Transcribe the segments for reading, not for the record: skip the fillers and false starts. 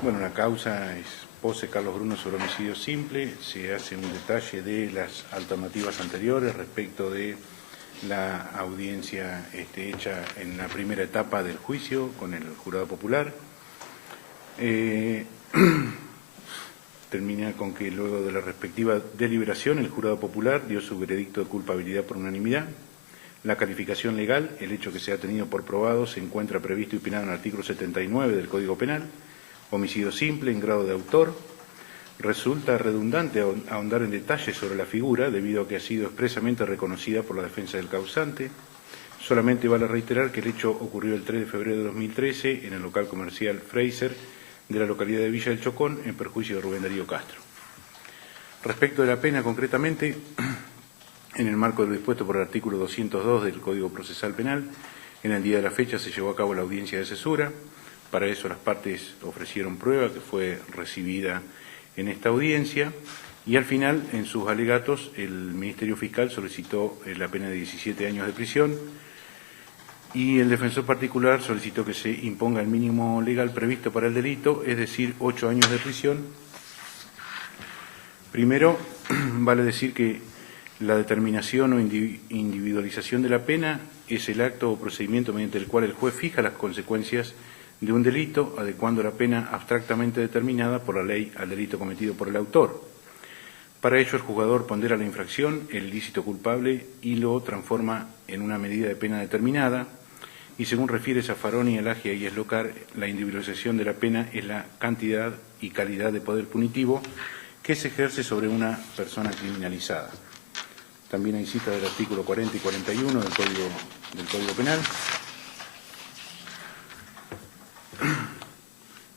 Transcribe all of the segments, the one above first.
Bueno, la causa es Pose Carlos Bruno sobre homicidio simple. Se hace un detalle de las alternativas anteriores respecto de la audiencia hecha en la primera etapa del juicio con el jurado popular. Termina con que luego de la respectiva deliberación el jurado popular dio su veredicto de culpabilidad por unanimidad. La calificación legal, el hecho que se ha tenido por probado, se encuentra previsto y penado en el artículo 79 del Código Penal. Homicidio simple en grado de autor. Resulta redundante ahondar en detalles sobre la figura debido a que ha sido expresamente reconocida por la defensa del causante. Solamente vale reiterar que el hecho ocurrió el 3 de febrero de 2013 en el local comercial Fraser de la localidad de Villa del Chocón en perjuicio de Rubén Darío Castro. Respecto de la pena concretamente, en el marco de lo dispuesto por el artículo 202 del Código Procesal Penal, en el día de la fecha se llevó a cabo la audiencia de cesura. Para eso las partes ofrecieron prueba que fue recibida en esta audiencia y al final, en sus alegatos, el Ministerio Fiscal solicitó la pena de 17 años de prisión y el defensor particular solicitó que se imponga el mínimo legal previsto para el delito, es decir, 8 años de prisión. Primero, vale decir que la determinación o individualización de la pena es el acto o procedimiento mediante el cual el juez fija las consecuencias de un delito, adecuando la pena abstractamente determinada por la ley al delito cometido por el autor. Para ello, el juzgador pondera la infracción, el ilícito culpable, y lo transforma en una medida de pena determinada, y según refiere Zaffaroni, Alagia y Eslocar, la individualización de la pena es la cantidad y calidad de poder punitivo que se ejerce sobre una persona criminalizada. También hay citas del artículo 40 y 41 del Código Penal.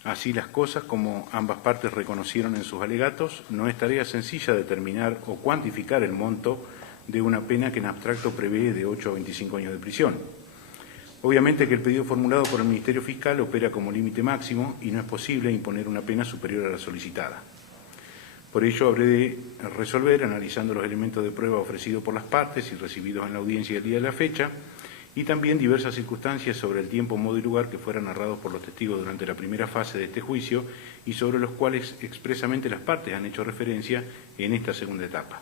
Así las cosas, como ambas partes reconocieron en sus alegatos, no es tarea sencilla determinar o cuantificar el monto de una pena que en abstracto prevé de 8 a 25 años de prisión. Obviamente que el pedido formulado por el Ministerio Fiscal opera como límite máximo y no es posible imponer una pena superior a la solicitada. Por ello, habré de resolver analizando los elementos de prueba ofrecidos por las partes y recibidos en la audiencia del día de la fecha, y también diversas circunstancias sobre el tiempo, modo y lugar que fueran narrados por los testigos durante la primera fase de este juicio y sobre los cuales expresamente las partes han hecho referencia en esta segunda etapa.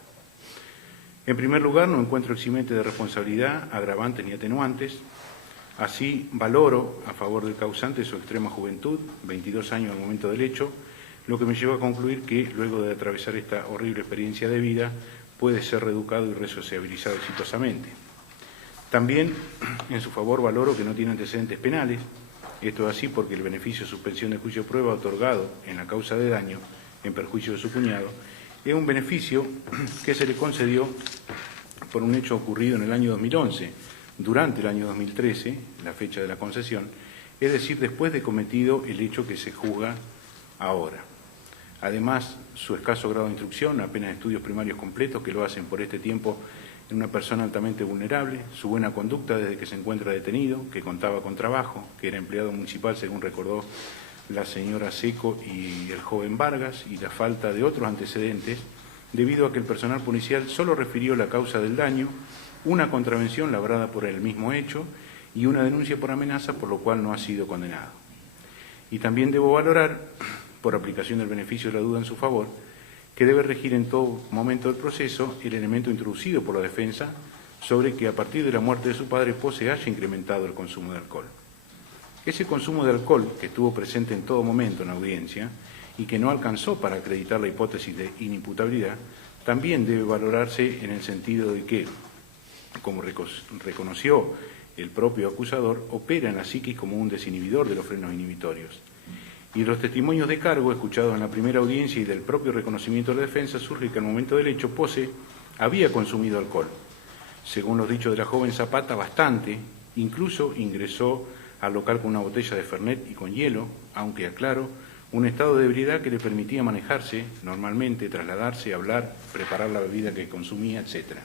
En primer lugar, no encuentro eximente de responsabilidad, agravantes ni atenuantes. Así, valoro a favor del causante su extrema juventud, 22 años al momento del hecho, lo que me lleva a concluir que, luego de atravesar esta horrible experiencia de vida, puede ser reeducado y resociabilizado exitosamente. También, en su favor, valoro que no tiene antecedentes penales. Esto es así porque el beneficio de suspensión de juicio de prueba otorgado en la causa de daño en perjuicio de su cuñado es un beneficio que se le concedió por un hecho ocurrido en el año 2011, durante el año 2013, la fecha de la concesión, es decir, después de cometido el hecho que se juzga ahora. Además, su escaso grado de instrucción, apenas estudios primarios completos que lo hacen por este tiempo en una persona altamente vulnerable, su buena conducta desde que se encuentra detenido, que contaba con trabajo, que era empleado municipal, según recordó la señora Seco y el joven Vargas, y la falta de otros antecedentes, debido a que el personal policial solo refirió la causa del daño, una contravención labrada por el mismo hecho y una denuncia por amenaza, por lo cual no ha sido condenado. Y también debo valorar, por aplicación del beneficio de la duda en su favor, que debe regir en todo momento del proceso el elemento introducido por la defensa sobre que a partir de la muerte de su padre Pose haya incrementado el consumo de alcohol. Ese consumo de alcohol, que estuvo presente en todo momento en la audiencia y que no alcanzó para acreditar la hipótesis de inimputabilidad, también debe valorarse en el sentido de que, como reconoció el propio acusador, opera en la psiquis como un desinhibidor de los frenos inhibitorios. Y de los testimonios de cargo escuchados en la primera audiencia y del propio reconocimiento de la defensa surge que al momento del hecho Pose había consumido alcohol. Según los dichos de la joven Zapata, bastante, incluso ingresó al local con una botella de Fernet y con hielo, aunque aclaro, un estado de ebriedad que le permitía manejarse normalmente, trasladarse, hablar, preparar la bebida que consumía, etc.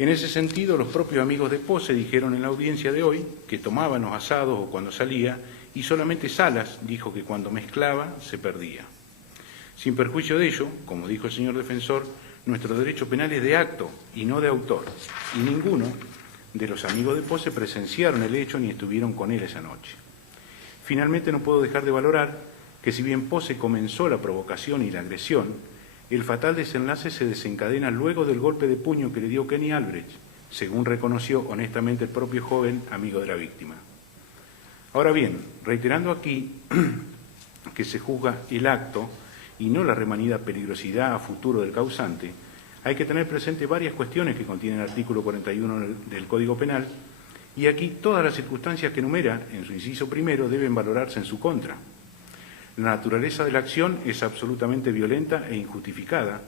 En ese sentido, los propios amigos de Pose dijeron en la audiencia de hoy que tomaba en los asados o cuando salía, y solamente Salas dijo que cuando mezclaba se perdía. Sin perjuicio de ello, como dijo el señor defensor, nuestro derecho penal es de acto y no de autor, y ninguno de los amigos de Pose presenciaron el hecho ni estuvieron con él esa noche. Finalmente, no puedo dejar de valorar que que si bien Pose comenzó la provocación y la agresión, el fatal desenlace se desencadena luego del golpe de puño que le dio Kenny Albrecht, según reconoció honestamente el propio joven amigo de la víctima. Ahora bien, reiterando aquí que se juzga el acto y no la remanida peligrosidad a futuro del causante, hay que tener presente varias cuestiones que contiene el artículo 41 del Código Penal, y aquí todas las circunstancias que enumera en su inciso primero deben valorarse en su contra. La naturaleza de la acción es absolutamente violenta e injustificada.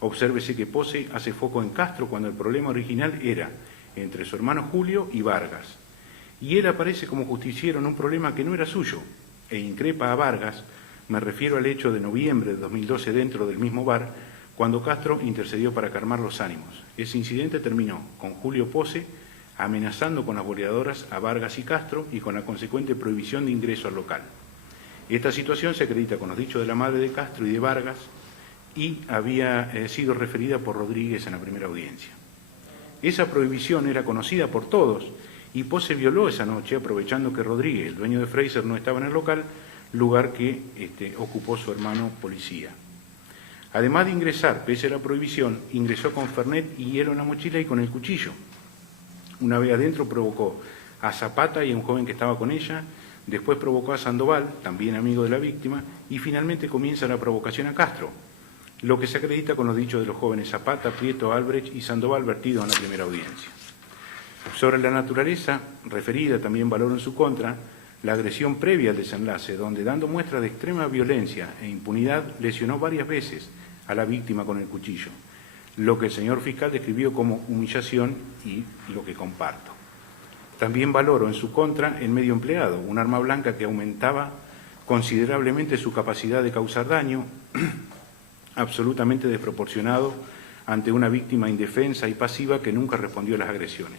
Obsérvese que Pose hace foco en Castro cuando el problema original era entre su hermano Julio y Vargas. Y él aparece como justiciero en un problema que no era suyo, e increpa a Vargas. Me refiero al hecho de noviembre de 2012 dentro del mismo bar, cuando Castro intercedió para calmar los ánimos. Ese incidente terminó con Julio Pose amenazando con las boleadoras a Vargas y Castro y con la consecuente prohibición de ingreso al local. Esta situación se acredita con los dichos de la madre de Castro y de Vargas y había sido referida por Rodríguez en la primera audiencia. Esa prohibición era conocida por todos y Pose violó esa noche aprovechando que Rodríguez, el dueño de Fraser, no estaba en el local, lugar que ocupó su hermano policía. Además de ingresar, pese a la prohibición, ingresó con Fernet y hielo en la mochila y con el cuchillo. Una vez adentro provocó a Zapata y a un joven que estaba con ella, después provocó a Sandoval, también amigo de la víctima, y finalmente comienza la provocación a Castro, lo que se acredita con los dichos de los jóvenes Zapata, Prieto, Albrecht y Sandoval vertidos en la primera audiencia. Sobre la naturaleza referida también valoro en su contra la agresión previa al desenlace, donde dando muestra de extrema violencia e impunidad lesionó varias veces a la víctima con el cuchillo, lo que el señor fiscal describió como humillación y lo que comparto. También valoro en su contra el medio empleado, un arma blanca que aumentaba considerablemente su capacidad de causar daño, absolutamente desproporcionado ante una víctima indefensa y pasiva que nunca respondió a las agresiones.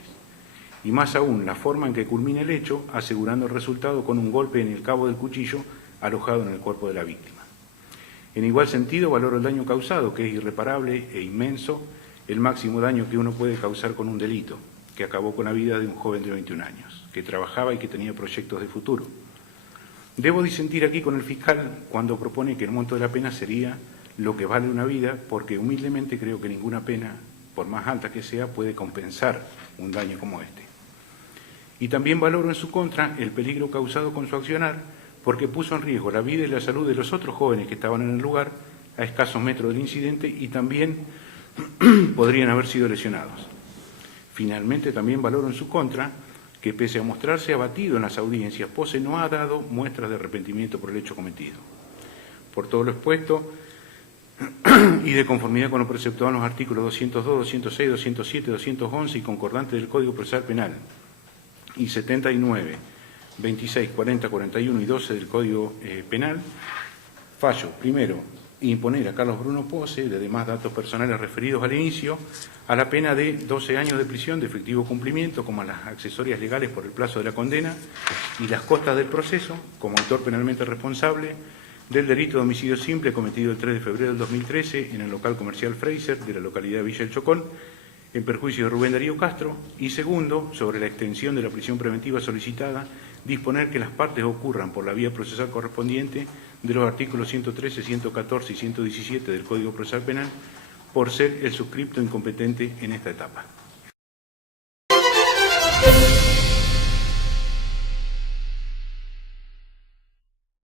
Y más aún, la forma en que culmina el hecho, asegurando el resultado con un golpe en el cabo del cuchillo alojado en el cuerpo de la víctima. En igual sentido, valoro el daño causado, que es irreparable e inmenso, el máximo daño que uno puede causar con un delito, que acabó con la vida de un joven de 21 años, que trabajaba y que tenía proyectos de futuro. Debo disentir aquí con el fiscal cuando propone que el monto de la pena sería lo que vale una vida, porque humildemente creo que ninguna pena, por más alta que sea, puede compensar un daño como este. Y también valoro en su contra el peligro causado con su accionar, porque puso en riesgo la vida y la salud de los otros jóvenes que estaban en el lugar, a escasos metros del incidente, y también podrían haber sido lesionados. Finalmente, también valoro en su contra que, pese a mostrarse abatido en las audiencias, Pose no ha dado muestras de arrepentimiento por el hecho cometido. Por todo lo expuesto, y de conformidad con lo preceptuado en los artículos 202, 206, 207, 211 y concordante del Código Procesal Penal, y 79, 26, 40, 41 y 12 del Código Penal, fallo, primero, imponer a Carlos Bruno Pose, de demás datos personales referidos al inicio, a la pena de 12 años de prisión de efectivo cumplimiento, como a las accesorias legales por el plazo de la condena y las costas del proceso, como autor penalmente responsable del delito de homicidio simple cometido el 3 de febrero del 2013 en el local comercial Fraser de la localidad de Villa El Chocón, en perjuicio de Rubén Darío Castro, y segundo, sobre la extensión de la prisión preventiva solicitada, disponer que las partes ocurran por la vía procesal correspondiente de los artículos 113, 114 y 117 del Código Procesal Penal, por ser el suscripto incompetente en esta etapa.